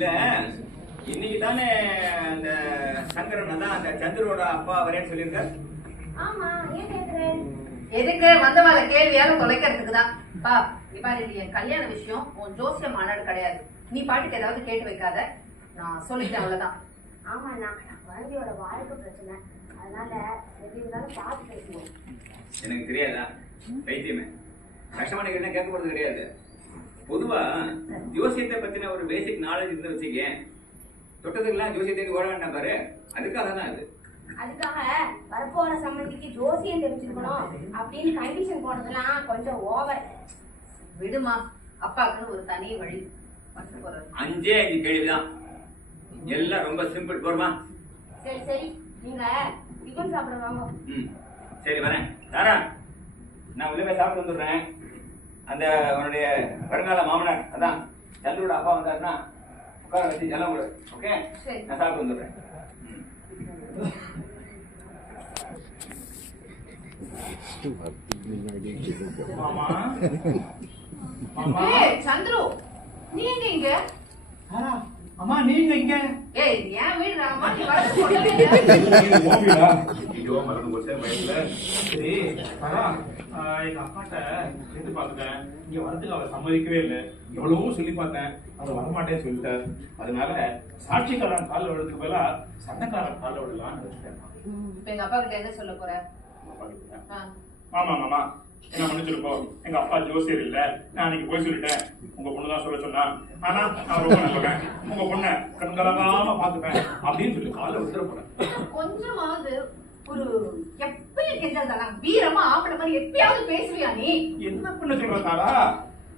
இல்ல இன்னைக்கு தானே அந்த சங்கரன் தான் அந்த சந்திரோட அப்பா வரேன்னு சொல்லியிருக்காரு. ஆமா, ஏன் கேக்குறேன்? எதுக்கு வந்தவர கேள்வியால தொலைக்கிறதுக்கு தான். பா இப்பாரு, இது என் கல்யாண விஷயம், உன் ஜோசிய மாநாடு கிடையாது. நீ பாட்டுக்கு ஏதாவது கேட்டு வைக்காத, நான் சொல்லிட்டேன் அவ்வளவுதான். ஆமாண்ணா, குழந்தையோட வாழ்க்கை பிரச்சனை, அதனால எப்படி இருந்தாலும் பார்த்து பேசுவோம். எனக்கு தெரியாதா பைத்தியமே, கஷ்டமான என்ன கேட்க போறது கிடையாது. பொதுவா ஜோசியத்தை பத்தின ஒரு பேசிக் நாலேஜ் இருந்து வச்சுக்க, தொட்டதுக்கெல்லாம் ஜோசியத்தை ஓட வேண்டாம் பாரு. அதுக்காக தான் அது. அதுக்காக வரப்போற சம்பந்திக்கு ஜோசியம் தெரிஞ்சிருக்கணும் அப்படின்னு கண்டிஷன் போடுறதுலாம் கொஞ்சம் ஓவர். விடுமா, அப்பாக்குன்னு ஒரு தனி வழி. 5 கேள்விதான், எல்லாம் ரொம்ப சிம்பிள். போருமா? சரி சரி, நீங்க டிஃபன் சாப்பிட வாங்க. சரி வரேன். தாரா, நான் உள்ள போய் சாப்பிட்டு வந்துடுறேன். அந்த உன்னுடைய வருங்கால மாமனார் அதான் சந்திரோட அப்பா வந்தாருன்னா உட்கார வச்சு ஜலம் கொடு. ஓகே, நான் சாப்பிட்டு வந்துடுறேன். சந்துரு, நீ எங்க இங்க? அம்மா நீங்க இங்க? ஏய், ஏன் வீடு ராமா, நீ வர சொல்லவே இல்ல. ஐயோ மறந்து போச்சேன் வயசுல. சரி வரா, எங்க அப்பாட்ட கேட்டு பார்த்துட்டேன், இங்க வரதுக்கு அவர் சம்மதிக்கவே இல்லை. எவ்வளவோ சொல்லி பார்த்தேன், அவர் வரமாட்டேன்னு சொல்லிட்டார். அதனால சாட்சிக்காரன் காலில் விழுறதுக்கு பதிலா சண்டைக்காரன் காலில் விடலான்னு வச்சுட்டேன். இப்ப எங்க அப்பா கிட்ட என்ன சொல்ல போற? மாமா மாமா என்ன மன்னிச்சிருக்கோம், எங்க அப்பா ஜோசியர் இல்ல, நான் அன்னைக்கு போய் சொல்லிட்டேன். உங்க பொண்ணுதான் சொல்ல சொன்னா, ஆனா நான் ரொம்ப நல்லவன், உங்க பொண்ணை கண்கலங்காம பாத்துப்பேன் அப்படின்னு சொல்லி காலைல விட்டுற போறேன். கொஞ்சமாவது ஒரு எப்பயும் கெஞ்சல் தானா, வீரமா ஆம்பளை மாதிரி எப்பயாவது பேசுவியா நீ? என்ன பண்ண சொல்ற தாரா?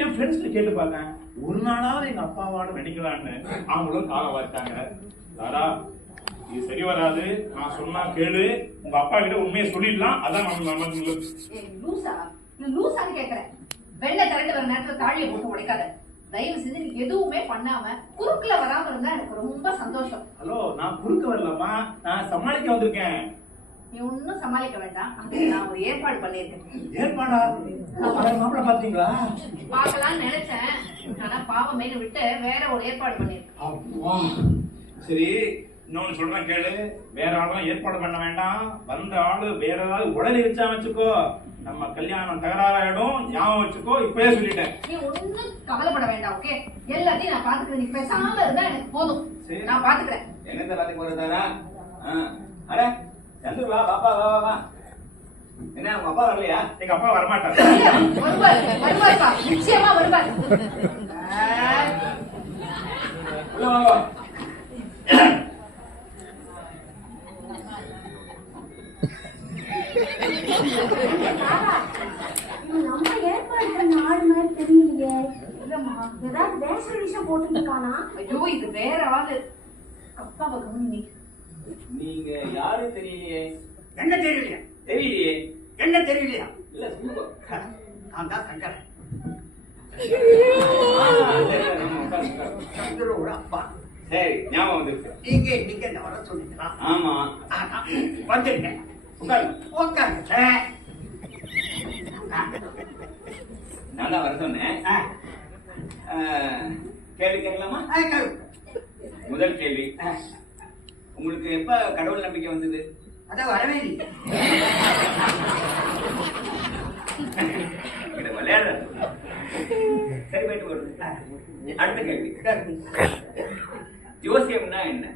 என் ஃப்ரெண்ட்ஸ்ல கேட்டு பார்த்தேன், ஒரு நாளாவது எங்க அப்பாவோட நடிக்கலான்னு. அவங்களும் காலம் வாய்த்தாங்க. தாரா, இது சரி வராது, நான் சொன்னா கேளு, உங்க அப்பா கிட்ட உண்மையை சொல்லிடலாம். அதான் லூசான்னு கேக்குறேன். வெள்ளை திரண்டு வர நேரத்துல தாழியை போட்டு உடைக்காத. தயவு செஞ்சு நீ எதுவுமே பண்ணாம குறுக்குல வராம இருந்தா எனக்கு ரொம்ப சந்தோஷம். ஹலோ, நான் குறுக்க வரலாமா, நான் சமாளிக்க வந்திருக்கேன். நீ ஒன்னும் சமாளிக்க வேண்டாம், நான் ஒரு ஏற்பாடு பண்ணிருக்கேன். ஏற்பாடா? மாப்பிள்ள பாத்தீங்களா? பாக்கலாம்னு நினைச்சேன், ஆனா பாவம் மேல விட்டு வேற ஒரு ஏற்பாடு பண்ணிருக்கேன். சரி, இன்னொன்னு சொல்றேன் கேளு. வேற ஆளும் ஏற்பாடு பண்ண வேண்டாம். வந்த ஆளு வேற ஏதாவது உடனே வச்சா வச்சுக்கோ, நம்ம கல்யாணம் தகராறாயிடும். ஞாபகம் வச்சுக்கோ, இப்பவே சொல்லிட்டேன். நீ ஒன்னும் கவலைப்பட வேண்டாம். ஓகே, எல்லாத்தையும் நான் பாத்துக்கிறேன். நீ பேசாம இருந்தா எனக்கு போதும், நான் பாத்துக்கிறேன். என்னத்த பாத்துக்க போறதாரா? அட சந்திர வா, பாப்பா வா வா வா. என்ன உங்க அப்பா வரலையா? எங்க அப்பா வரமாட்டாரு. வருவாருப்பா, நிச்சயமா வருவாரு. உள்ள வாங்க. நம்ம ஏற்பாடு பண்ண ஆள் மாதிரி தெரியலையே. இல்லம்மா, ஏதாவது வேஷ விஷயம் போட்டுருக்கானா? ஐயோ, இது வேற ஆளு. அப்பாவை கவனி. நீங்க யாரும் தெரியலையே. என்ன தெரியலையா? தெரியலையே. என்ன தெரியலையா? இல்ல சொல்லுங்க. நான் தான் சங்கரன், சரி, சங்கரோட அப்பா. சரி ஞாபகம் வந்துருக்கு. நீங்க இன்னைக்கு என்ன வர சொன்னீங்களா? ஆமா வந்திருக்கேன். உட்காருங்க. உட்காருங்க. நான் தான் வர சொன்னேன். கேள்வி கேட்கலாமா? முதல் கேள்வி, உங்களுக்கு எப்ப கடவுள் நம்பிக்கை வந்தது? அதான் வரவே இல்லை. விளையாடுறது. சரி, போயிட்டு வருது. அடுத்த கேள்வி, ஜோசியம்னா என்ன?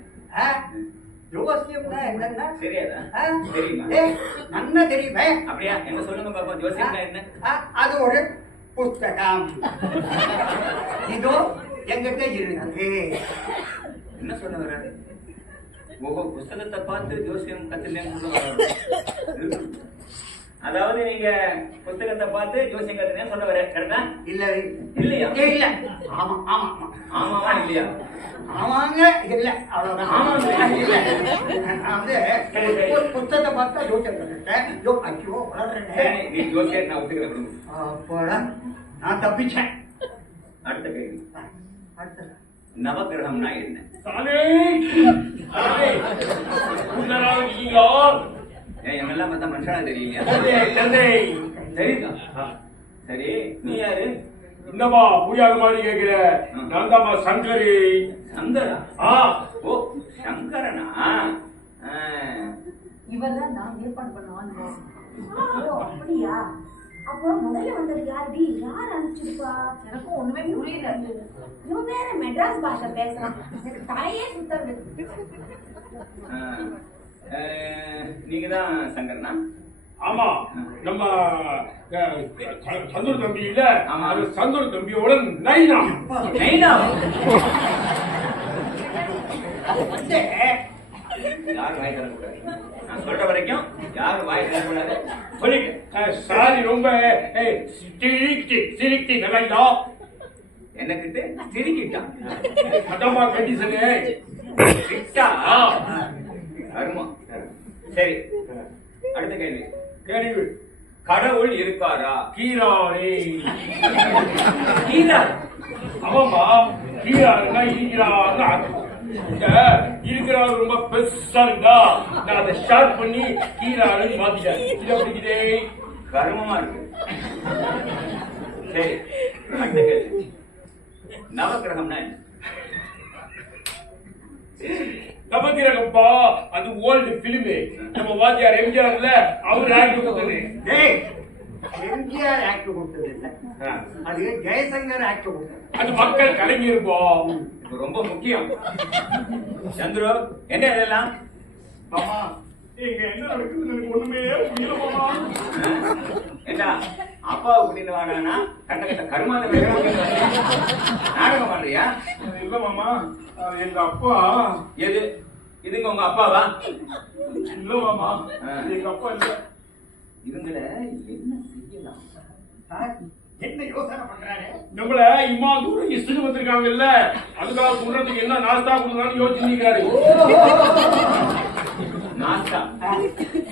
ஜோசியம்னா என்னன்னா தெரியாதா? தெரியுமா? நல்லா தெரியுமே. அப்படியா? என்ன சொல்லுங்க பாப்பா, ஜோசியம்னா என்ன? அது ஒரு புத்தகம். இதோ எங்கிட்ட இருக்கு. என்ன சொல்ல வர்றாரு? ஓஹோ, புத்தகத்தை பார்த்து ஜோசியம் கத்துனேன்னு சொல்ல வர்றாரு. அதாவது நீங்க புத்தகத்தை பார்த்து ஜோசியம் கத்துனேன்னு சொல்ல வர்றாரு, கரெக்டா? இல்ல இல்லையா? இல்ல. ஆமா ஆமா ஆமாவா இல்லையா? ஆமாங்க, இல்ல அவ்வளவுதான். ஆமாங்க இல்ல. நான் வந்து ஒரு புத்தகத்தை பார்த்தா ஜோசியம் கத்துட்டேன். ஐயோ வளர்றேன். நீ ஜோசியர், நான் ஒத்துக்கிறேன். அப்போடா நான் தப்பிச்சேன். அடுத்த கேள்வி, அடுத்தது நவகிரகம்னா என்ன? என்னெல்லாம் பார்த்தா மனுஷனா தெரியலையா? தெரியுதா? சரி, நீ யாரு? என்னம்மா புரியாத மாதிரி கேக்குற? நான் தான்மா சங்கரி. சங்கரா? ஆ, ஓ சங்கரனா? இவர்தான் நான் ஏற்பாடு பண்ணுவாங்க. ஓ அப்படியா? அப்போ முதல்ல வந்தது யாருடி? யார் அனுப்பிச்சிருப்பா? எனக்கும் ஒண்ணுமே புரியல. இவன் வேற மெட்ராஸ் பாஷை பேசுறான், எனக்கு தலையே சுத்தது. நீங்க தான் சங்கரனா? ஆமா, நம்ம சந்தூர் தம்பி இல்ல, ஆமா. அது சந்தூர் தம்பியோட நைனா. நைனா? வந்து யாரும் வாய் தரக்கூடாது. நான் சொல்ற வரைக்கும் யாரும் வாய் தரக்கூடாது. சொல்லிட்டு சாரி, ரொம்ப சிரிக்கி நல்லா என்ன கிட்ட சிரிக்கிட்டான். அதம்மா கண்டிஷனு. சிரிச்சா அருமம். சரி, அடுத்த கேள்வி. கேள்வி. கடவுள் இருக்காரா? கீராரே. கீரா? ஆமாமா, கீராருன்னா இருக்கிறாருன்னு அர்த்தம். இந்த இருக்கிறாரு ரொம்ப பெருசா இருந்தா நான் அதை ஸ்டார்ட் பண்ணி கீராருன்னு மாத்திட்டேன். இது அப்படிக்குதே கர்மமா இருக்கு. சரி, அடுத்த கேள்வி. நவக்கிரகம்னா என்ன? நவகிரகப்பா, அது ஓல்டு பிலிமு. நம்ம வாத்தியார் எம்ஜிஆர்ல அவர் ஆக்ட் கொடுத்தது. டேய், எம்ஜிஆர் ஆக்ட் கொடுத்தது இல்ல, அது ஜெயசங்கர் ஆக்ட் கொடுத்தது. அது மக்கள் கலைஞருப்போம். இது ரொம்ப முக்கியம். சந்துரு, என்ன இதெல்லாம்? மாமா, இங்க என்ன நடக்குதுன்னு எனக்கு ஒண்ணுமே புரியல மாமா. என்ன அப்பா அப்படின்னு வாடானா கண்ட கட்ட கருமாத நாடகம் பண்றியா? இல்ல மாமா, அது எங்க அப்பா. எது இதுங்க உங்க அப்பாவா? இல்ல மாமா, எங்க அப்பா இல்ல. இவங்கள என்ன செய்யலாம்? சார், என்ன யோசனை பண்றாரு? நம்மள இம்மா தூரம் இசுக்கு வந்திருக்காங்கல்ல, அதுக்காக சொல்றதுக்கு என்ன நாஸ்தா கொடுக்கலாம்னு யோசிச்சுருக்காரு. நாஸ்தா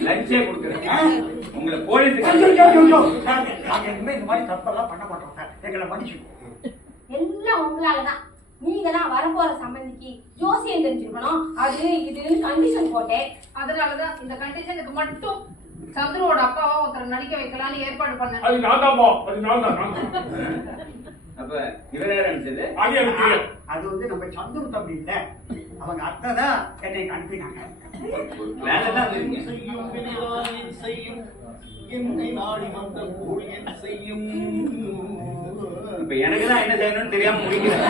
லஞ்சே கொடுக்குறேன். உங்களை போலீஸ் சார், நாங்க இனிமே இந்த மாதிரி தப்பெல்லாம் பண்ண மாட்டோம் சார், எங்களை மன்னிச்சுக்கோ. எல்லாம் உங்களாலதான். நீங்க தான் வரப்போற சம்பந்திக்கு ஜோசியம் தெரிஞ்சிருக்கணும், அது இதுன்னு கண்டிஷன் போட்டேன். அதனாலதான் இந்த கண்டிஷனுக்கு மட்டும் சந்துருவோட அப்பாவை ஒருத்தர் நடிக்க வைக்கலாம்னு ஏற்பாடு பண்ணேன். அது நான் தான்ப்பா, அது நான் தான். அப்ப இவர் யார் அனுப்பிச்சது? ஆகிய எனக்கு அது வந்து நம்ம சந்துரு தம்பி இல்ல, அவங்க அத்தை தான் என்னை அனுப்பினாங்க. வேலை தான் இருக்கீங்க. இப்ப எனக்கு தான் என்ன செய்யணும்னு தெரியாம முடிக்கிறேன்.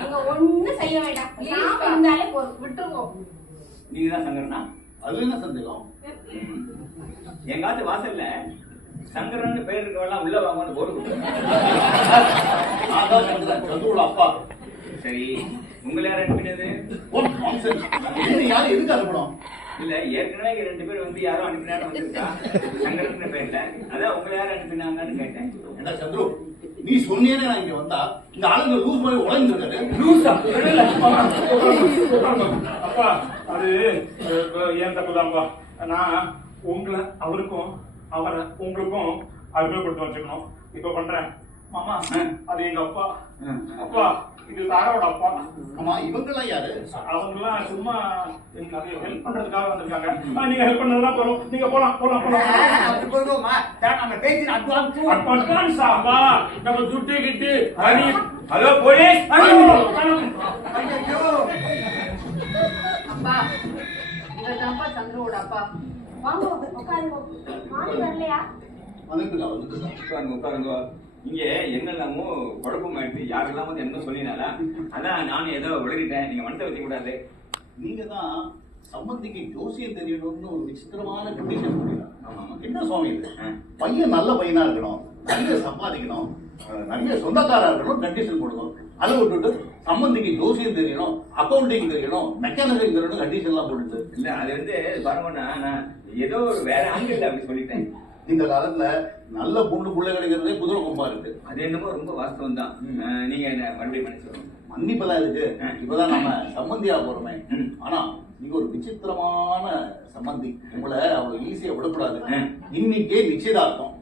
நீங்க ஒண்ணும் செய்ய வேண்டாம், நான் இருந்தாலே போதும், விட்டுருங்க. நீங்க தான் சங்கரனா? அது என்ன சந்தேகம்? எங்காச்சும் வாசல்ல சங்கரன்னு பேர் இருக்கவெல்லாம் உள்ள வாங்கன்னு போட்டு கொடுத்தேன். அதான் சந்திரன், சந்துருவோட அப்பா. சரி, உங்களை யார் அனுப்பினது? ஓ, nonsense. என்ன யாரும் எதுக்கு அனுப்பணும்? இல்ல, ஏற்கனவே இங்க 2 பேர் வந்து யாரும் அனுப்பினான்னு வந்திருக்கா சங்கரன் பேர்ல. அதான் உங்களை யார் அனுப்பினாங்கன்னு கேட்டேன். என்ன சந்துரு, நீ சொன்னேன்னு நான் இங்க வந்தா இந்த ஆளுங்க லூஸ் மாதிரி உழைஞ்சிருக்காரு. லூசா? அப்பா, அது ஏன் தப்புதான்ப்பா. நான் உங்களை அவருக்கும் அவரை உங்களுக்கும் அறிமுகப்படுத்த வச்சுக்கணும். இப்ப பண்றேன். மாமா, அது எங்க அப்பா. அப்பா, இது தாராவோட அப்பா. ஆமா, இவங்கெல்லாம் யாரு? அவங்கெல்லாம் சும்மா ஹெல்ப் பண்றதுக்காக வந்திருக்காங்க. நீங்க ஹெல்ப் பண்ணதுலாம் போறோம். நீங்க போலாம் போலாம் போலாம். அது போதுமா சார், நம்ம பேசின அட்வான்ஸ் அட்வான்ஸ் ஆமா, நம்ம துட்டு கிட்டு அணி. Hello police! ஐயோ. அப்பா, இவர்தான்ப்பா சந்துருவோட அப்பா. வாங்க உட்காருங்க. மாமி வரலையா? வந்துட்டு உட்காருங்க உட்காருங்க. இங்க என்னெல்லாமோ குழப்பமாயிட்டு யாரெல்லாம் வந்து என்ன சொல்லினால அதான் நானும் ஏதோ விளையிட்டேன். நீங்க மனசை வச்சு கூடாது. நீங்க தான் சம்பந்திக்கு ஜோசியம் தெரியணும்னு ஒரு விசித்திரமான கண்டிஷன் போடுறாங்க. என்ன சுவாமி இது? பையன் நல்ல பையனா இருக்கணும், நிறைய சம்பாதிக்கணும், நிறைய சொந்தக்காரா இருக்கணும், கண்டிஷன் போடணும். அதை விட்டுட்டு சம்பந்திக்கு ஜோசியம் தெரியணும், அக்கௌண்டிங் தெரியணும், மெக்கானிக்கல் தெரியணும், கண்டிஷன் எல்லாம் போட்டுட்டு இல்ல, அது வந்து பாருங்கன்னா நான் ஏதோ ஒரு வேற ஆங்கிள் அப்படி சொல்லிட்டேன். இந்த காலத்துல நல்ல பொண்ணு பிள்ளை கிடைக்கிறதே குதிரை கொம்பா இருக்கு. அது என்னமோ ரொம்ப வாஸ்தவம் தான். நீங்க என்ன மறுபடியும் பண்ணி சொல்லுங்க. மன்னிப்பெல்லாம் இருக்கு. இப்பதான் நம்ம சம்பந்தியா போறோமே. ஆனா நீங்க ஒரு விசித்திரமான சம்பந்தி. உங்களை அவ்வளவு ஈஸியா விடக்கூடாது. இன்னைக்கே நிச்சயதார்த்தம்.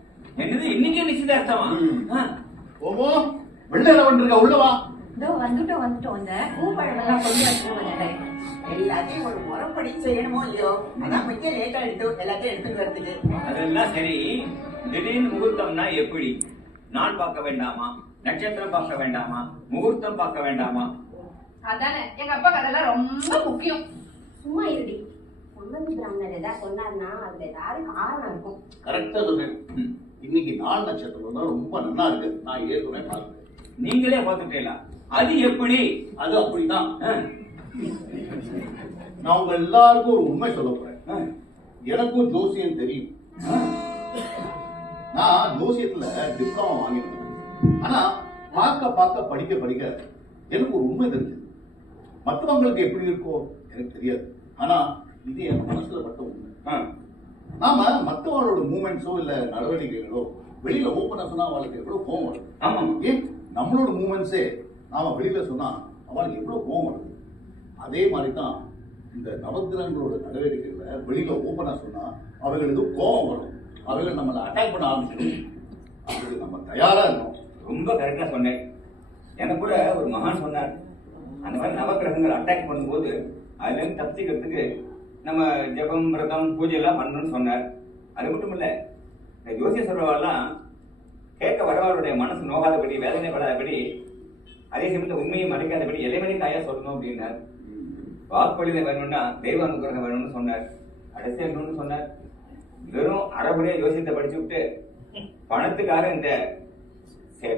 என்னது இன்னைக்கே நிச்சயதார்த்தமா? ஓமோ, வெள்ளையில வந்துருக்க, உள்ளவா. இதோ வந்துட்டோம் அந்த பூப்பழம் எல்லாம் கொண்டு வந்து எல்லாத்தையும் ஒரு முறைப்படி செய்யணுமோ இல்லையோ, அதான் கொஞ்சம் லேட்டா எடுத்து எல்லாத்தையும் எடுத்துட்டு வரதுக்கு. அதெல்லாம் சரி, திடீர்னு முகூர்த்தம்னா எப்படி? நாள் பார்க்க வேண்டாமா, நட்சத்திரம் பார்க்க வேண்டாமா, முகூர்த்தம் பார்க்க வேண்டாமா? அதானே எங்க அப்பா அதெல்லாம் ரொம்ப முக்கியம். சும்மா இருடி. சம்மந்தி பிராமணர் ஏதாவது சொன்னாருன்னா அதுல ஏதாவது காரணம் இருக்கும். கரெக்டா சொன்னேன். இன்னைக்கு நாள் நட்சத்திரம் தான் ரொம்ப நல்லா இருக்கு. நான் ஏற்கனவே பார்த்தேன். நீங்களே பார்த்துட்டீங்களா? அது எப்படி? அது அப்படிதான். நான் உங்க எல்லாருக்கும் ஒரு உண்மை சொல்ல போறேன். எனக்கும் ஜோசியம் தெரியும். நான் ஜோசியத்துல டிப்ளமா வாங்கினேன். ஆனா பார்க்க படிக்க படிக்க எனக்கு ஒரு உண்மை தெரிஞ்சது. மற்றவங்களுக்கு எப்படி இருக்கோ எனக்கு தெரியாது. ஆனா இது என் மனசுல பட்ட உண்மை. நாம மற்றவங்களோட மூமெண்ட்ஸோ இல்ல நடவடிக்கைகளோ வெளியில ஓப்பனா சொன்னா அவளுக்கு எவ்வளவு கோவம் வருது. ஆமா. ஏன் நம்மளோட மூமெண்ட்ஸே நாம வெளியில சொன்னா அவளுக்கு எவ்வளவு கோவம் வருது. அதே மாதிரி தான் இந்த நவகிரகங்களோட நடவடிக்கைகளை வெளியில ஓப்பனா சொன்னா அவர்களுக்கு கோபம் வரும். அவர்கள் நம்மளை அட்டாக் பண்ண ஆரம்பிச்சிடும். அதுக்கு நம்ம தயாரா இருக்கணும். ரொம்ப கரெக்டா சொன்னேன். எனக்கு கூட ஒரு மகான் சொன்னார், அந்த மாதிரி நவகிரகங்கள் அட்டாக் பண்ணும்போது அதுல இருந்து தப்பிக்கிறதுக்கு நம்ம ஜபம், விரதம், பூஜை எல்லாம் பண்ணணும்னு சொன்னார். அது மட்டும் இல்ல, இந்த ஜோசிய சொல்றவாள்லாம் கேட்க வரவாளுடைய மனசு நோகாதபடி, வேதனை படாதபடி, அதே சமயத்தில் உண்மையை மறைக்காதபடி எல்லைமணி தாயா சொல்லணும் அப்படின்னார். வாக்குவழியில வேணும்னா தெய்வ அனுகிரகம் வேணும்னு சொன்னார். அடுத்து என்னன்னு சொன்னார், வெறும் அறகுறையா யோசியத்தை படிச்சு விட்டு பணத்துக்காக இந்த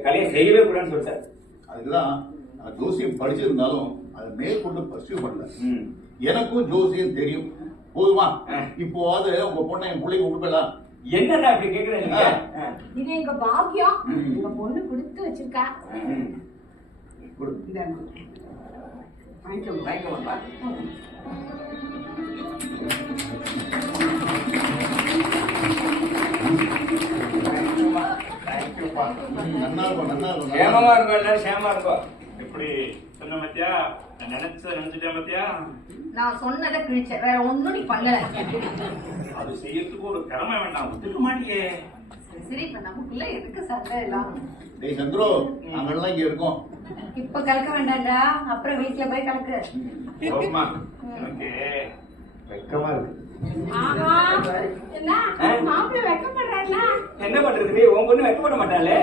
கலையை செய்யவே கூடாதுன்னு சொல்லிட்டார். அதுக்குதான் நான் ஜோசியம் படிச்சிருந்தாலும் அதை மேற்கொண்டு பர்சியூ பண்ணல. எனக்கும் ஜோசியம் தெரியும். போதுமா? இப்போவாது உங்க பொண்ணை என் பிள்ளைங்க கொடுக்கலாம். என்னடா அப்படி கேக்குறீங்க? இது எங்க பாக்கியம். எங்க பொண்ணு கொடுத்து வச்சிருக்கா. வாங்கிக்கோங்கப்பா. நன்னா இருக்கும். சேமமா இருக்கும், எல்லாரும் சேமமா இருக்கும். எப்படி சொன்ன மத்தியா? நினைச்சிட்டேன் மத்தியா? நான் சொன்னதை கிழிச்சேன், வேற ஒண்ணும் நீ பண்ணல. அது செய்யறதுக்கு ஒரு திறமை வேண்டாம். ஒத்துக்க மாட்டியே. சரி, இப்ப நமக்குள்ள எதுக்கு சண்டை எல்லாம்? டேய் சந்திரோ, நாங்கெல்லாம் இங்க இருக்கோம். இப்ப கலக்க வேண்டாம்டா, அப்புறம் வீட்டுல போய் கலக்கு. போதுமா? எனக்கு வெக்கமா இருக்கு. ஆஹா, என்ன மாப்பிள்ளை வெக்கப்படுறாருன்னா என்ன பண்றது? உன் பொண்ணு வெக்கப்பட மாட்டாளே.